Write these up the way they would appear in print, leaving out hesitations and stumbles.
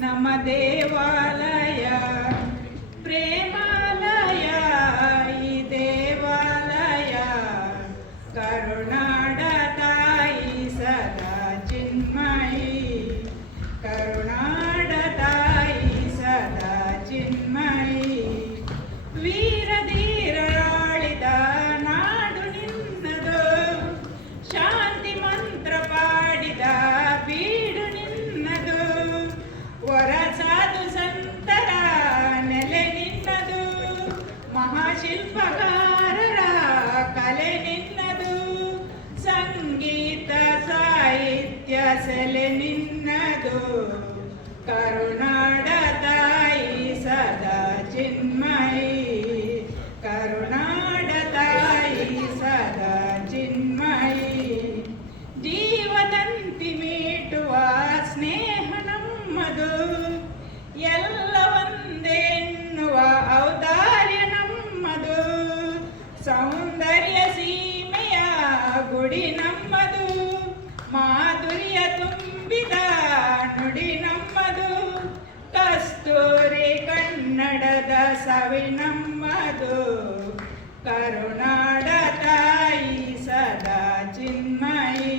ನಮ್ಮ ದೇವಾಲಯ ಪ್ರೇಮಾಲಯ ಈ ದೇವಾಲಯ ಕರುನಾಡ ತಾಯಿ ಸದಾ ಚಿನ್ಮಯಿ ಕರುನಾಡ ತಾಯಿ ಸದಾ ಚಿನ್ಮಯಿ ವೀರಧೀರರಾಳಿದ ನಾಡು ನಿನ್ನದು ಶಾಂತಿ ಮಂತ್ರ ಪಾಡಿದ ಬೀಡು ನಿನ್ನದು ವರ ಸಾಧು ಸಂತರ ನೆಲೆ ನಿನ್ನದು ಮಹಾಶಿಲ್ಪಕಾರರ ಕಲೆ ನಿನ್ನದು ಸಂಗೀತ ಸಾಹಿತ್ಯ ಸೆಲೆ ನಿನ್ನದು ಕರುನಾಡ ತಾಯಿ ಸದಾ ಚಿನ್ಮಯಿ ಕರುನಾಡ ತಾಯಿ ಸದಾ ಚಿನ್ಮಯಿ ಜೀವದಂತಿ ಮೀಟುವ ಸ್ನೇಹ ನಮ್ಮದು ಎಲ್ಲ ಒಂದೆನ್ನುವ ಔದಾರ್ಯ ನಮ್ಮದು ಸೌಂದರ್ಯ ಸೀಮೆಯ ಗುಡಿ ನಮ್ಮದು ಮಾಧುರ್ಯ ತುಂಬಿದ ನುಡಿ ನಮ್ಮದು ಕಸ್ತೂರಿ ಕನ್ನಡದ ಸವಿ ನಮ್ಮದು ಕರುನಾಡ ತಾಯಿ ಸದಾ ಚಿನ್ಮಯಿ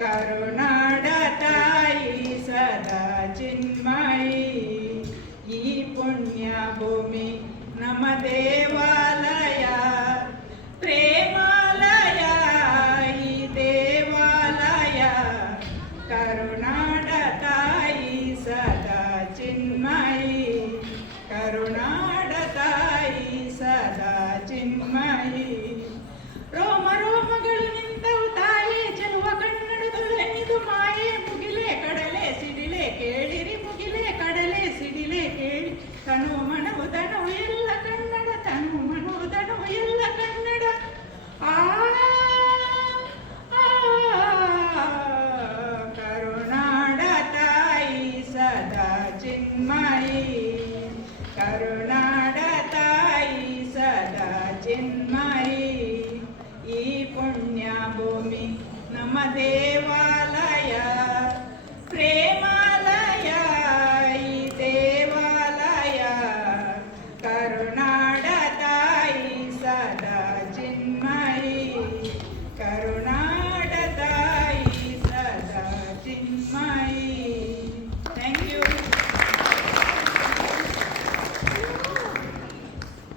ಕರುನಾಡ ತಾಯಿ ಸದಾ ಚಿನ್ಮಯಿ ಈ ಪುಣ್ಯ ಭೂಮಿ ನಮ್ಮ ದೇವಾಲಯ ಪ್ರೇಮಾಲಯ ಈ ದೇವಾಲಯ ಕರುನಾಡ ತಾಯಿ ಸದಾ ಚಿನ್ಮಯಿ ಕರುನಾಡ ತಾಯಿ ಸದಾ ಚಿನ್ಮಯಿ ರೋಮ ರೋಮಗಳು ನಿಂತವು ತಾಯಿ ಚೆಲುವ ಕನ್ನಡದೊಳೆನಿದು ಮಾಯೆ ಮುಗಿಲೆ ಕಡಲೆ ಸಿಡಿಲೆ ಕೇಳಿರಿ ಮುಗಿಲೆ ಕಡಲೆ ಸಿಡಿಲೆ ಕೇಳಿ ತನು ಮನವು ತನವು ಎಲ್ಲ ಕನ್ನಡ ತನು ಮನವು ತನವು ಎಲ್ಲ ಕನ್ನಡ ಆ ಕರುನಾಡ ತಾಯಿ ಸದಾ ಚಿನ್ಮಯಿ ಕರುನಾಡ ತಾಯಿ ಸದಾ ಚಿನ್ಮಯಿ ಈ ಪುಣ್ಯ ಭೂಮಿ ನಮ್ಮ ದೇವ